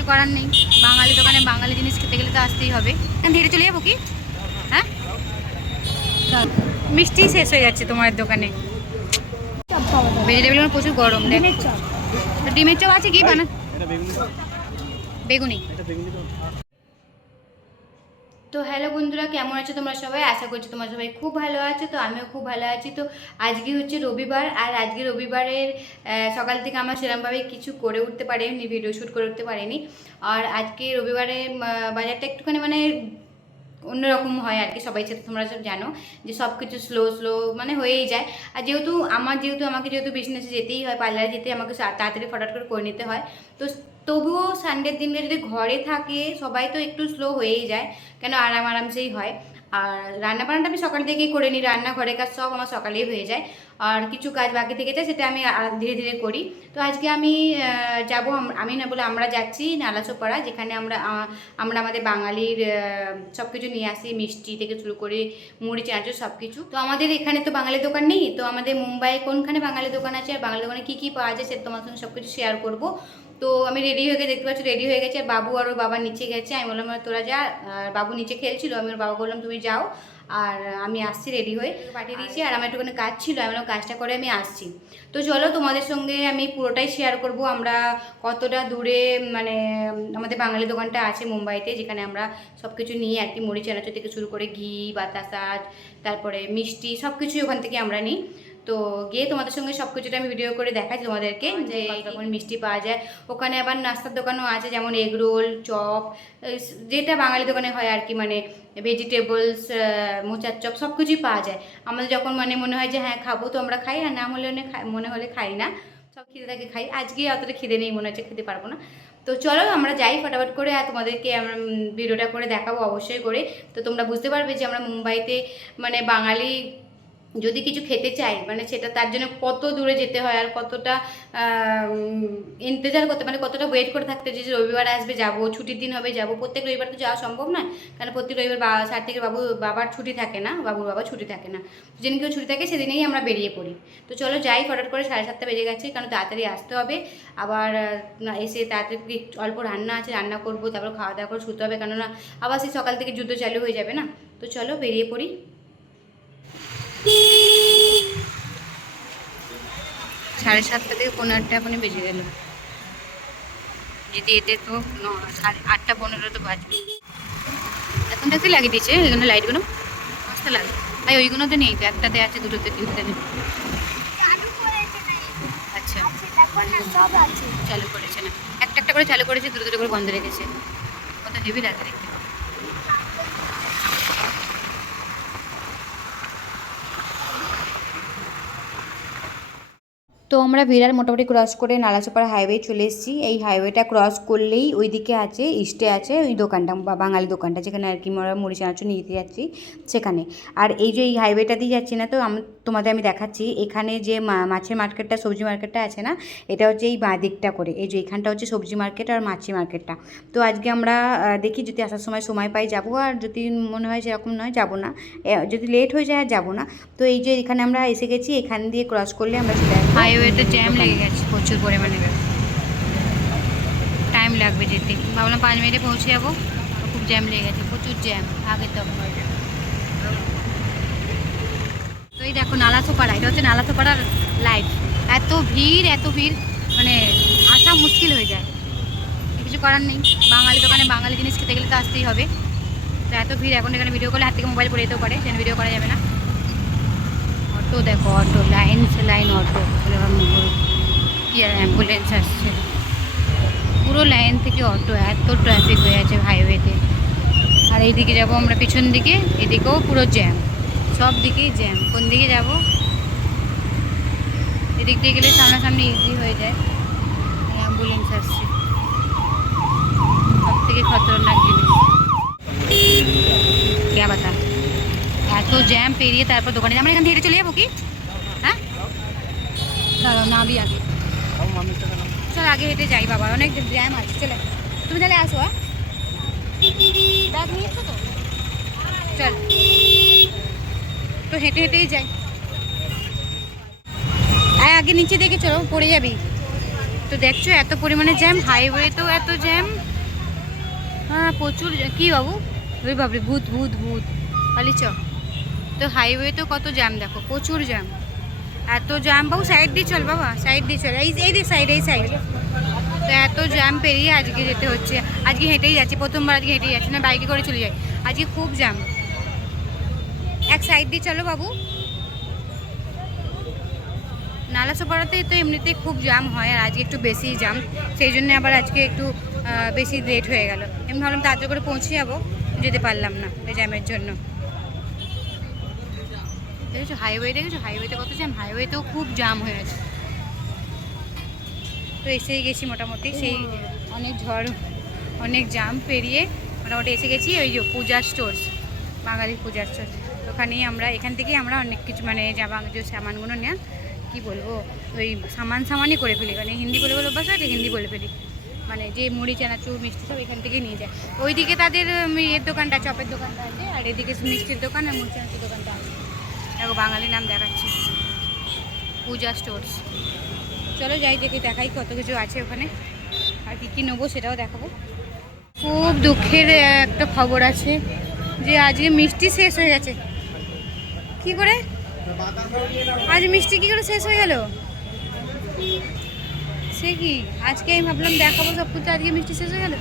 কিছু করার নেই। বাঙালি দোকানে বাঙালি জিনিস খেতে গেলে তো আসতেই হবে। ধীরে চলে যাব কি? হ্যাঁ? মিষ্টি শেষ হয়ে যাচ্ছে তোমার দোকানে। ভেজিটেবল প্রচুর গরম দেখ। ডিমের চপ। ডিমের চপ আছে কি? বানা বেগুনি। তো হ্যালো বন্ধুরা, কেমন আছো তোমরা সবাই? আশা করছি তোমরা সবাই খুব ভালো আছো, তো আমিও খুব ভালো আছি। তো আজকে হচ্ছে রবিবার, আর আজকে রবিবারের সকাল থেকে আমার সেরকমভাবে কিছু করে উঠতে পারিনি ভিডিও শ্যুট করে উঠতে পারিনি। আর আজকে রবিবারে বাজারটা একটুখানি মানে অন্যরকম হয় আর কি, সবাই সাথে তোমরা সব জানো, যে সব কিছু স্লো স্লো মানে হয়েই যায়। আর যেহেতু আমার, যেহেতু আমাকে যেহেতু বিজনেসে যেতেই হয় পার্লারে যেতে আমাকে তাড়াতাড়ি ফটাফট করে করে নিতে হয়, তো তবুও সানডের দিনকে যদি ঘরে থাকে, সবাই তো একটু স্লো হয়েই যায়, কেন আরাম আরামসেই হয়। আর রান্না বান্নাটা আমি সকাল থেকেই করে নিই রান্না ঘরের কাজ সব আমার সকালেই হয়ে যায়। আর কিছু কাজ বাকি থেকে যায়, সেটা আমি ধীরে ধীরে করি। তো আজকে আমি যাব আমি না বলে আমরা যাচ্ছি নালাচোপাড়া, যেখানে আমরা আমরা আমাদের বাঙালির সব কিছু নিয়ে আসি, মিষ্টি থেকে শুরু করে মুড়ি, চানাচুর সব কিছু তো আমাদের এখানে তো বাঙালি দোকান নেই, তো আমাদের মুম্বাই কোনখানে বাঙালি দোকান আছে, আর বাঙালি দোকানে কী কী পাওয়া যায় সেটা তোমার সঙ্গে সব কিছু শেয়ার করব। তো আমি রেডি হয়ে গিয়ে দেখতে পাচ্ছি রেডি হয়ে গেছে আর বাবু আর ওর বাবা নিচে গেছে। আমি বললাম তোরা যা। আর বাবু নিচে খেলছিল আমি ওর বাবা বললাম তুমি যাও। আর আমি আসছি রেডি হয়ে। পাঠিয়ে দিয়েছি। আর আমার একটুখানি কাজ ছিল আমি বললাম কাজটা করে আমি আসছি। তো চলো তোমাদের সঙ্গে আমি পুরোটাই শেয়ার করব। আমরা কতটা দূরে মানে আমাদের বাঙালি দোকানটা আছে মুম্বাইতে যেখানে আমরা সব কিছু নিয়ে আর কি মুড়ি চানাচুর থেকে শুরু করে ঘি বাতাসা তারপরে মিষ্টি সব কিছুই ওখান থেকে আমরা নিই। তো গিয়ে তোমাদের সঙ্গে সব কিছুটা আমি ভিডিও করে দেখাই তোমাদেরকে যে তখন মিষ্টি পাওয়া যায়। ওখানে আবার নাস্তার দোকানও আছে যেমন এগ রোল চপ যেটা বাঙালি দোকানে হয় আর কি মানে ভেজিটেবলস মোচার চপ সব কিছুই পাওয়া যায়। আমাদের যখন মানে মনে হয় যে হ্যাঁ খাব তো আমরা খাই আর না হলে মনে হলে খাই না। সব খিদে থাকে খাই। আজকে অতটা খিদে নেই মনে হচ্ছে খেতে পারব না। তো চলো আমরা যাই ফটাফট করে আর তোমাদেরকে আমরা ভিডিওটা করে দেখাবো অবশ্যই করে। তো তোমরা বুঝতে পারবে যে আমরা মুম্বাইতে মানে বাঙালি যদি কিছু খেতে চাই মানে সেটা তার জন্য কত দূরে যেতে হয় আর কতটা ইন্তজার করতে মানে কতটা ওয়েট করে থাকতে যে রবিবার আসবে যাব, ছুটির দিন হবে যাব। প্রত্যেক রবিবার তো যাওয়া সম্ভব নয়, কারণ প্রত্যেক রবিবার বাবা সার থেকে বাবু, বাবার ছুটি থাকে না, বাবুর বাবা ছুটি থাকে না। যেদিন কেউ ছুটি থাকে সেদিনেই আমরা বেরিয়ে পড়ি। তো চলো যাই, ফটাফট করে সাড়ে সাতটা বেজে গেছে, কারণ তাড়াতাড়ি আসতে হবে। আবার এসে তাড়াতাড়ি অল্প রান্না আছে, রান্না করব, তারপর খাওয়া দাওয়া করে শুতে হবে, কেননা আবার সেই সকাল থেকে যুদ্ধ চালু হয়ে যাবে না। তো চলো বেরিয়ে পড়ি। সাড়ে সাতটা থেকে পনেরো আটটা এখনই বেজে গেল। যদি এতে তো সাড়ে আটটা পনেরো তো বাজবে। এখন দেখতে লাগিয়ে দিয়েছে ওইগুলো লাইটগুলো মস্ত লাগে। তাই ওইগুলো তো নেই তো, একটাতে আছে, দুটোতে তিনটাতে নেই। আচ্ছা। চালু করেছে না। একটা একটা করে চালু করেছে, দুটো দুটো করে বন্ধ রেখেছে। কত হেভি লাগে দেখতে। তো আমরা বিরার মোটামুটি ক্রস করে নালাচোপাড়া হাইওয়ে চলে এসেছি। এই হাইওয়েটা ক্রস করলেই ওইদিকে আছে ইস্টে আছে ওই দোকানটা, বা বাঙালি দোকানটা, যেখানে আর কি আমরা মুড়ি, চানাচুর নিতে যাচ্ছি সেখানে। আর এই যে এই হাইওয়েটা দিয়ে যাচ্ছি না তো তোমাদের আমি দেখাচ্ছি। এখানে যে মাছের মার্কেটটা সবজি মার্কেটটা আছে না, এটা হচ্ছে এই বাঁ দিকটা করে। এই যে এখানটা হচ্ছে সবজি মার্কেট আর মাছি মার্কেটটা তো আজকে আমরা দেখি যদি আসার সময় সময় পাই যাব, আর যদি মনে হয় সেরকম নয় যাব না। যদি লেট হয়ে যায় আর যাব না। তো এই যে এখানে আমরা এসে গেছি, এখান দিয়ে ক্রস করলে আমরা চলে আসব হাইওয়েতে জ্যাম লেগে গেছে, প্রচুর পরিমাণে। টাইম লাগবে যেতে। ভাবলাম পাঁচ মিনিটে পৌঁছে যাব খুব জ্যাম লেগে গেছে, প্রচুর জ্যাম আগে তো তো এই দেখো নালাসোপাড়া এটা হচ্ছে নালাসোপাড়ার লাইফ এত ভিড় এত ভিড় মানে আসা মুশকিল হয়ে যায়। কিছু করার নেই, বাঙালি দোকানে বাঙালি জিনিস খেতে গেলে তো আসতেই হবে। তো এত ভিড়, এখন এখানে ভিডিও করলে হাত থেকে মোবাইল পড়ে যেতেও পারে সেখানে ভিডিও করা যাবে না। অটো দেখো অটো, লাইন সে লাইন অটো অ্যাম্বুলেন্স আসছে। পুরো লাইন থেকে অটো, এত ট্রাফিক হয়ে আছে হাইওয়েতে আর এইদিকে যাব আমরা পিছন দিকে, এদিকেও পুরো জ্যাম সব দিকেই জ্যাম কোন দিকে যাব? এদিক দিয়ে গেলে সামনাসামনি ইজি হয়ে যায়। অ্যাম্বুলেন্স আসছে। সব থেকে খতরনাক জিনিস। কে বাতা এত জ্যাম পেরিয়ে তারপর দোকানে আমরা এখান থেকে হেঁটে চলে যাব কি? হ্যাঁ? না নাবি আগে। চল, আগে হেঁটে যাই বাবা। অনেক জ্যাম আছে, চলে। তুমি তাহলে আসো হ্যাঁ? ব্যাগ নিয়ে তো? চল। তো হেঁটে হেঁটেই যাই। আর আগে নিচে দেখে চলো, পড়ে যাবি। তো দেখছ, এত পরিমাণে জ্যাম হাইওয়ে তো এত জ্যাম হ্যাঁ প্রচুর কি বাবু? ওই বাবরে, ভূত ভূত ভূত। পালি চ। তো হাইওয়ে তো কত জ্যাম দেখো, প্রচুর জ্যাম এত জ্যাম বাবু সাইড দিয়ে চল বাবা সাইড দিয়ে চল। এই এই সাইড এই সাইড তো এত জ্যাম পেরিয়ে আজকে যেতে হচ্ছে। আজকে হেঁটেই যাচ্ছি, প্রথমবার আজকে হেঁটেই যাচ্ছি, না বাইকে করে চলে যাই। আজকে খুব জ্যাম এক সাইড দিয়ে চলো বাবু। নালাসোপাড়াতে তো এমনিতে খুব জ্যাম হয়, আর আজকে একটু বেশি জ্যাম সেই জন্য আবার আজকে একটু বেশি লেট হয়ে গেল। আমি ভাবলাম তাড়াতাড়ি করে পৌঁছে যাব, যেতে পারলাম না, এই জ্যামের জন্য। দেখেছ হাইওয়ে দেখেছ হাইওয়েতে কত জ্যাম হাইওয়েতেও খুব জ্যাম হয়ে আছে তো এসেই গেছি মোটামুটি, সেই অনেক ঝড়, অনেক জাম পেরিয়ে মোটামুটি এসে গেছি ওই যে পূজা স্টোর্স বাঙালি পূজা স্টোর ওখানেই আমরা, এখান থেকেই আমরা অনেক কিছু মানে জামা যে সামানগুলো নেওয়া কি বলব, ওই সামান সামানই করে ফেলি। মানে হিন্দি বলে বলে অভ্যাস আছে হিন্দি বলে ফেলি। মানে যে মুড়ি, চানাচুর, মিষ্টি সব এখান থেকে নিয়ে যায়। ওইদিকে তাদের ইয়ের দোকানটা, চপের দোকানটা আছে, আর এদিকে মিষ্টির দোকান আর মুড়ি, চানাচুর দোকানটা আছে দেখো, বাঙালি নাম দেখাচ্ছি। পূজা স্টোর্স চলো যাই দেখি, দেখাই কত কিছু আছে ওখানে। আর কী কী নেব সেটাও দেখাবো। খুব দুঃখের একটা খবর আছে যে আজকে মিষ্টি শেষ হয়ে গেছে। কি করে? আজ মিষ্টি কি করে শেষ হয়ে গেল? সে কি? আজকে আমি ভাবলাম দেখাবো সব কিছু, আজকে মিষ্টি শেষ হয়ে গেল।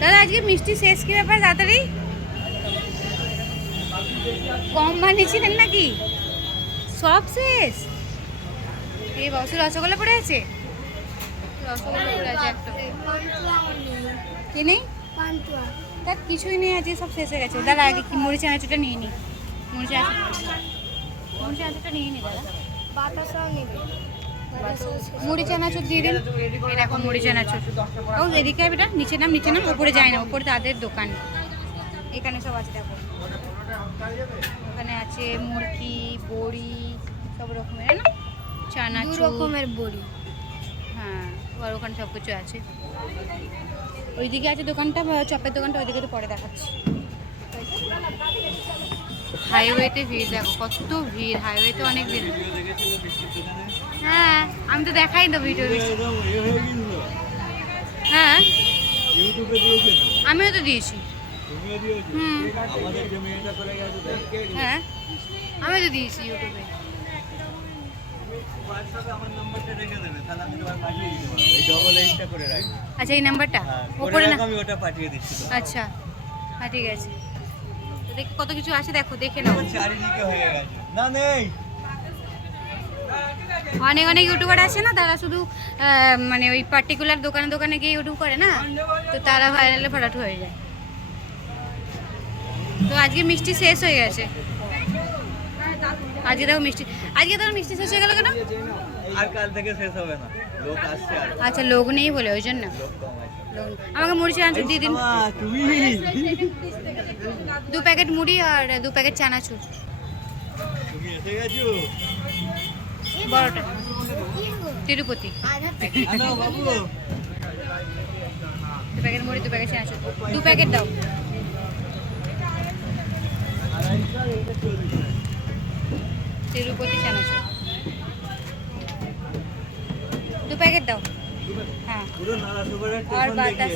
দাদা, আজকে মিষ্টি শেষ কি ব্যাপার, তাড়াতাড়ি? কম বানিয়েছিলেন নাকি? সব শেষ? এই বছর রসগোল্লা পড়ে আছে? রসগোল্লা পড়ে আছে একটা। নেই? তার কিছুই নেই আজকে সব শেষ হয়ে গেছে। দাদা আগে কি মুড়ি চানাচুটা নিয়ে নি? মুড়ি চানাচু মুড়ি চানাচুটা নিয়ে নি দাদা? বাতাসাও নেবে। মুড়ি চানাচুর দিয়ে দিন। দেখো মুড়ি চানাচুর ও এদিকে বেটা নিচে নাম নিচে নাম উপরে যায় না উপরে তাদের দোকান। এখানে সব আছে দেখো। ওখানে আছে মুরগি বড়ি সব রকমের না? দু চানাচুর রকমের বড়ি। হ্যাঁ আর ওখানে সব কিছু আছে। ওইদিকে আছে দোকানটা চপের দোকানটা ওইদিকে তো পরে দেখাচ্ছি। হাইওয়েতে ভিড় দেখো কত ভিড়। হাইওয়েতে অনেক ভিড়। হ্যাঁ আমি তো দেখাই তো ভিডিও হ্যাঁ? ইউটিউবে দিয়েছে তো? আমিও তো দিয়েছি। হ্যাঁ। আমিও তো দিয়েছি ইউটিউবে। আমি আচ্ছা এই নাম্বারটা? হ্যাঁ ওপরে না? আমি ওটা পাঠিয়ে দিচ্ছি আচ্ছা। হ্যাঁ ঠিক আছে। দেখি কত কিছু আছে দেখো দেখে নাও। চারিদিকে হয়ে গেছে। না নেই। অনেক অনেক ইউটিউবার আছে না তারা শুধু মানে ওই পার্টিকুলার দোকানে দোকানে গিয়ে ইউটিউব করে না? তো তারা ভাইরালে ফটাট হয়ে যায়। তো আজকে মিষ্টি শেষ হয়ে গেছে। আজকে দেখো মিষ্টি আজকে দেখো মিষ্টি শেষ হয়ে গেল কেন? আর কাল থেকে শেষ হবে না। লোক আসছে আর আচ্ছা লোক নেই বলে ওই জন্য। আমাকে মুড়ি চানাচুর দিয়ে দিন তুমি? দু প্যাকেট মুড়ি আর দু প্যাকেট চানাচুর। তুমি এসে গেছো? বড়টা তিরুপতি। বাবু। দু প্যাকেট মুড়ি দু প্যাকেট চানাচুর। দু প্যাকেট দাও। তিরুপতি চানাচুর। দু প্যাকেট দাও। হ্যাঁ। আর বাতাস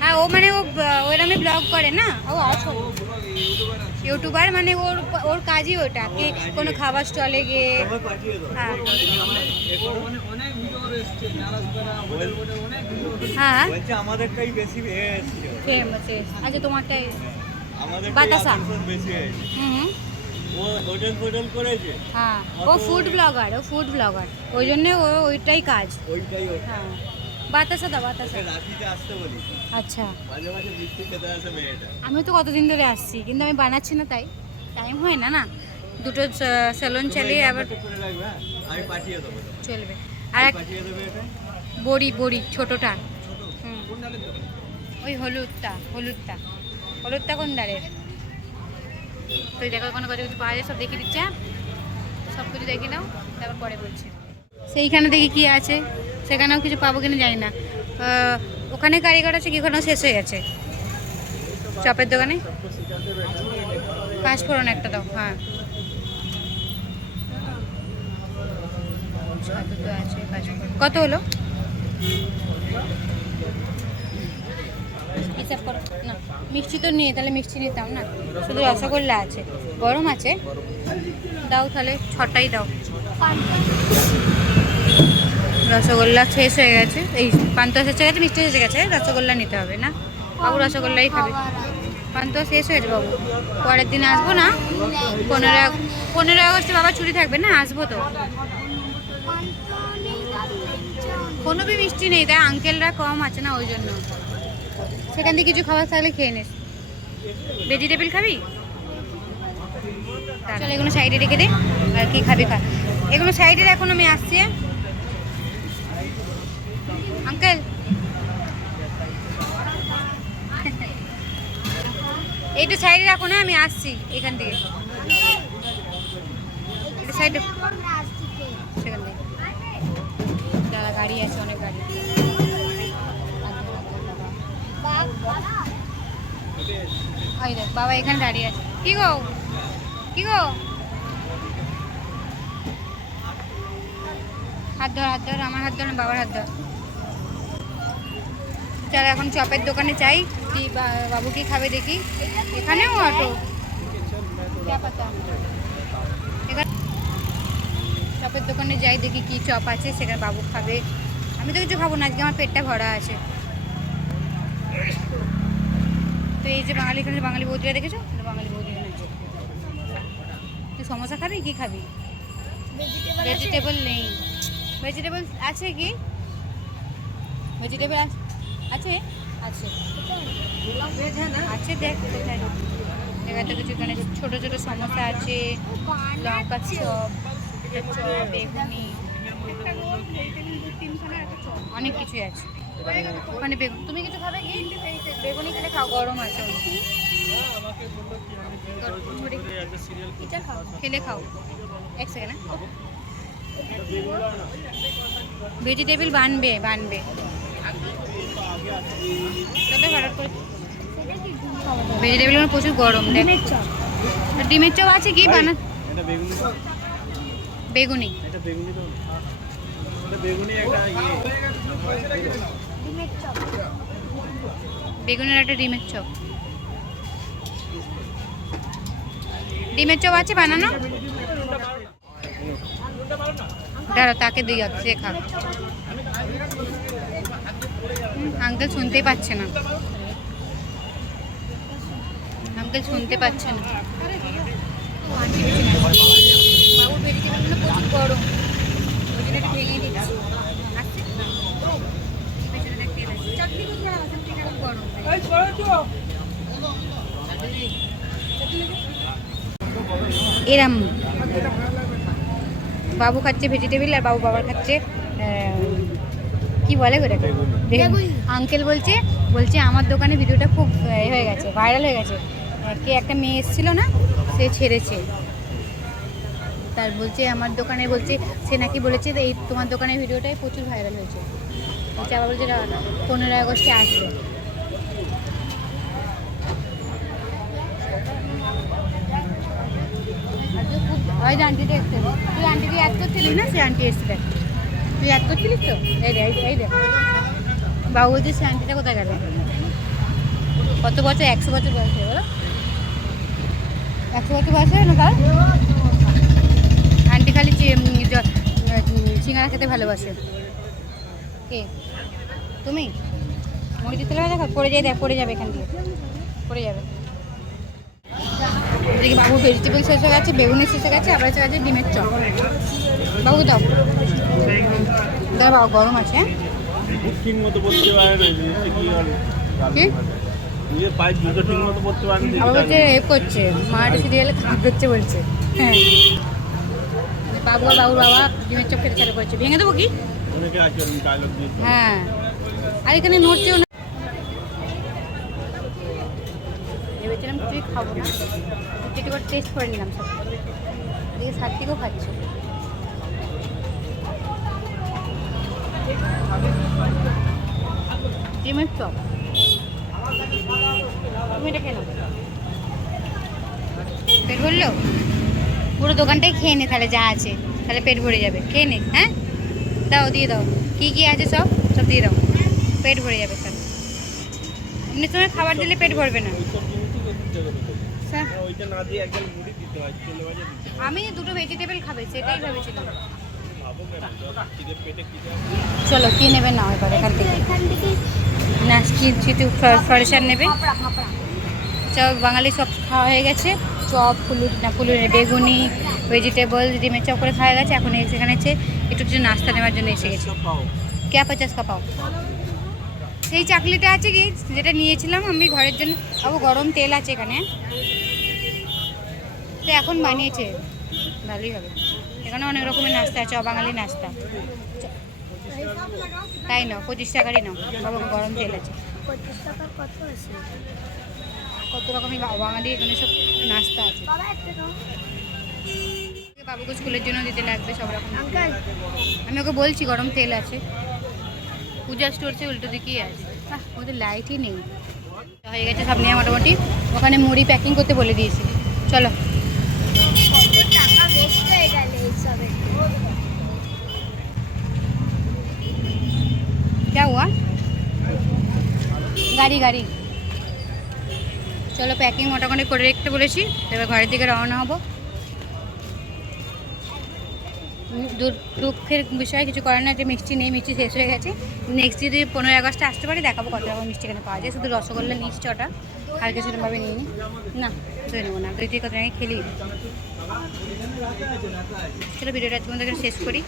হ্যাঁ ও মানে ও ব- ব্লগ করে না? ও আসো ইউটিউবার মানে ওর ওর কাজই ওটা কি কোনো খাবার স্টলে গিয়ে। হ্যাঁ। হ্যাঁ। আমাদেরটাই বেশি আচ্ছা তোমারটাই বাতাসা। হুম হুম। হোটেল ফোটেল করেছে? হ্যাঁ ও ফুড ব্লগার ও ফুড ব্লগার ওই জন্য ও ওইটাই কাজ। ওইটাই হ্যাঁ। বাতাসা দাও বাতাসা। ওকে আসতে বলি। আচ্ছা। মাঝে মাঝে বৃষ্টি খেতে আসে মেয়েটা। আমি তো কতদিন ধরে আসছি কিন্তু আমি বানাচ্ছি না তাই। টাইম হয় না না? দুটো স্যালন চালিয়ে আবার হ্যাঁ? আমি পাঠিয়ে দেবো। চলবে। আর এক বড়ি বড়ি ছোটটা। হুম। ওই হলুদটা হলুদটা। হলুদটা কোন দাঁড়ের তুই দেখো কোনো কত কিছু পাওয়া যায়, সব দেখে দিচ্ছে হ্যাঁ? সব কিছু দেখে নাও, তারপর পরে বলছি। সেইখানে দেখি কি আছে, সেখানেও কিছু পাবো কিনা জানি না। ওখানে কারিগর আছে কি ওখানেও শেষ হয়ে গেছে? চপের দোকানে? পাঁচফোড়ন একটা দাও হ্যাঁ। তো কত হলো? না, মিষ্টি তো নেই তাহলে মিষ্টি নিতাম না। শুধু রসগোল্লা আছে। গরম আছে। দাও তাহলে, ছটাই দাও। রসগোল্লা শেষ হয়ে গেছে। এই পান্তুয়া শেষ হয়ে গেছে, মিষ্টি শেষ হয়ে গেছে। রসগোল্লা নিতে হবে, না? বাবু রসগোল্লাই খাবে। পান্তুয়া শেষ হয়ে গেছে, বাবু। পরের দিন আসব না? পনেরো পনেরোই আগস্টে বাবা ছুটি থাকবে না? আসব তো। কোনো বি মিষ্টি নেই। তাই আঙ্কেলরা কম আছে না, ওই জন্য। সেখান থেকে কিছু খাবার থাকলে খেয়ে নিস। ভেজিটেবল খাবি? চল এগুলো সাইডে রেখে দে, আর কি খাবি খা। এগুলো সাইডে এখন আমি আসছি? আঙ্কেল? এইটা সাইডে রাখো না, আমি আসছি এখান থেকে। সাইডে সেখান থেকে। দাদা, গাড়ি আছে, অনেক গাড়ি। ওই দেখ, বাবা এখানে দাঁড়িয়ে আছে। কি গো? কি গো? হাত ধর, হাত আমার হাত বাবার হাত এখন চপের দোকানে চাই কি বাবু কি খাবে দেখি। এখানেও অটো। চপের দোকানে যাই, দেখি কি চপ আছে, সেখানে বাবু খাবে। আমি তো কিছু খাব না, আজকে আমার পেটটা ভরা আছে। তো এই যে বাঙালি এখানে বাঙালি বৌদিরা দেখেছ? বাঙালি বৌদি। তুই সমোসা খাবি? কি খাবি? ভেজিটেবল নেই। ভেজিটেবল আছে কি? ভেজিটেবল আছে? আছে। আছে দেখ কোথায়। এখানে তো কিছু এখানে ছোটো ছোটো সমোসা আছে লঙ্কা চপ চপ বেগুনি অনেক কিছুই আছে। ওখানে বেগুন। তুমি কিছু খাবে কি? বেগুনি খেলে খাও গরম আছে খেলে খাও। এক সেকেন্ড ভেজিটেবল বানবে বানবে। তবে হঠাৎ করে। ভেজিটেবল প্রচুর গরম দেখ। ডিমের চপ। আছে কি? বানা এটা বেগুনি। তো বেগুনি বেগুনের একটা ডিমের চপ। ডিমের চপ আছে বানানো? দাঁড়া তাকে দিই সে খা। আঙ্কেল শুনতেই পাচ্ছে না। আঙ্কেল শুনতে পাচ্ছে না বাবু ভেজিটেবলগুলো প্রচুর গরম ওই জন্য একটু ভেঙে দিচ্ছি আসছে? পেছনে দেখ তেল আছে। চাটনি কোথায় আছে? চাটনিটা খুব গরম। এরম। বাবু খাচ্ছে ভেজিটেবিল আর বাবু বাবার খাচ্ছে কি বলে আঙ্কেল বলছে বলছে আমার দোকানে ভিডিওটা খুব হয়ে গেছে ভাইরাল হয়ে গেছে। কে একটা মেয়ে এসেছিল না সে ছেড়েছে। তার বলছে আমার দোকানে বলছে সে নাকি বলেছে এই তোমার দোকানের ভিডিওটাই প্রচুর ভাইরাল হয়েছে। বলছে আবার বলছে পনেরোই আগস্টে আসবে। ওই তুই অ্যাড করছিলিস না? সে আন্টি তুই অ্যাড করছিলিস তো? এই এই বাবু আন্টিটা কোথায় কত বছর? একশো বছর বলো একশো বছর বয়স না আন্টি খালি সিঙ্গারা খেতে ভালোবাসে। কে? তুমি? তেলে ভাজা খাও পড়ে যাই দেখ, পড়ে যাবে এখান থেকে পড়ে যাবে। এদিকে বাবু ভেজিটেবল শেষ হয়ে গেছে বেগুনি শেষ হয়ে গেছে আবার এসে গেছে ডিমের চপ। বাবু দাও। দাদা বাবু গরম আছে হ্যাঁ? ঠিক মতো পড়তে পারে না কি বলে? কি? নিজের পায়ে জুতো ঠিক মতো পড়তে পারে না আবার বলছে এ করছে মাঠ সিরিয়ালে কাজ করছে বলছে। হ্যাঁ। বাবু আর বাবুর বাবা ডিমের চপ খেতে চালু করেছে। ভেঙে দেবো কি? হ্যাঁ। আর এখানে নড়ছেও না। ভেবেছিলাম তুই খাব না। তুই একবার টেস্ট করে নিলাম সব। এদিকে সাত্বিকও খাচ্ছে। ডিমের চপ। পেট ভরলো? পুরো দোকানটাই খেয়ে নে তাহলে যা আছে। তাহলে পেট ভরে যাবে। খেয়ে নে হ্যাঁ? দাও, দিয়ে দাও। কি কি আছে সব? সব দিয়ে দাও। পেট ভরে যাবে তাহলে। এমনি সময় খাবার দিলে পেট ভরবে না। স্যার। হ্যাঁ, ওইটা না দিয়ে একদম মুড়ি দিতে হয় তেলে ভাজা দিতে আমি দুটো ভেজিটেবল খাবে সেটাই ভেবেছিলাম। চলো কি নেবে? নাও এবার এখান থেকে। এখান না কি কিছু ফরেশার নেবে। চপ বাঙালি সব খাওয়া হয়ে গেছে। চপ ফুলুরি না ফুলুরি বেগুনি ভেজিটেবল ডিমের চপ করে খাওয়া গেছে। এখন সেখানে হচ্ছে একটু কিছু নাস্তা নেওয়ার জন্য এসে গেছে। ক্যা পচাস কা পাও? সেই চাকলিটা আছে কি যেটা নিয়েছিলাম আমি ঘরের জন্য। আবু গরম তেল আছে এখানে। তো এখন বানিয়েছে ভালোই হবে। এখানে অনেক রকমের নাস্তা আছে অবাঙালি নাস্তা। তাই নাও পঁচিশ টাকারই নাও বাবা গরম তেল আছে। কত রকমের বাঙালি এখানে সব নাস্তা আছে। বাবা বাবুকে স্কুলের জন্য দিতে লাগবে সব রকম। আমি ওকে বলছি গরম তেল আছে। পূজা স্টোরসে উল্টো দিকেই আছে। ওদের লাইটই নেই। হয়ে গেছে সব নিয়ে মোটামুটি। ওখানে মুড়ি প্যাকিং করতে বলে দিয়েছি। চলো। গাড়ি গাড়ি। চলো প্যাকিং মোটামুটি করে রাখতে বলেছি, এবার ঘরের দিকে রওনা হব। দুঃখের বিষয়ে কিছু করার না যে মিষ্টি নেই, মিষ্টি শেষ হয়ে গেছে। নেক্সট যদি পনেরোই আগস্টে আসতে পারি, দেখাবো কত রকম মিষ্টি এখানে পাওয়া যায়। শুধু রসগোল্লা নিচ্ছি ওটা আর কিছু সেরকমভাবে নিই নি। ধরে নেব না, দুই থেকে কত টাকা খেলি। চলো ভিডিওটা তোমাদের শেষ করি।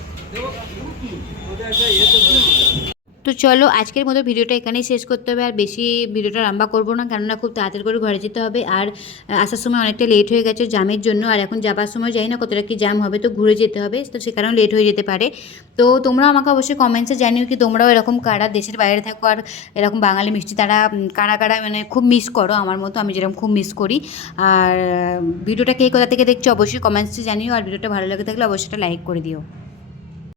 তো চলো আজকের মতো ভিডিওটা এখানেই শেষ করতে হবে আর বেশি ভিডিওটা লম্বা করব না, কেননা খুব তাড়াতাড়ি করে ঘরে যেতে হবে আর আসার সময় অনেকটা লেট হয়ে গেছে জামের জন্য আর এখন যাবার সময় জানি না কতটা কি জ্যাম হবে তো ঘুরে যেতে হবে, তো সে কারণে লেট হয়ে যেতে পারে। তো তোমরা আমাকে অবশ্যই কমেন্টসে জানিও কি তোমরাও এরকম কারা দেশের বাইরে থাকো আর এরকম বাঙালি মিষ্টি তারা কারা কারা মানে খুব মিস করো আমার মতো আমি যেরকম খুব মিস করি। আর, ভিডিওটা কে কোথা থেকে দেখছ অবশ্যই কমেন্টসে জানিও আর ভিডিওটা ভালো লাগে থাকলে অবশ্যই লাইক করে দিও।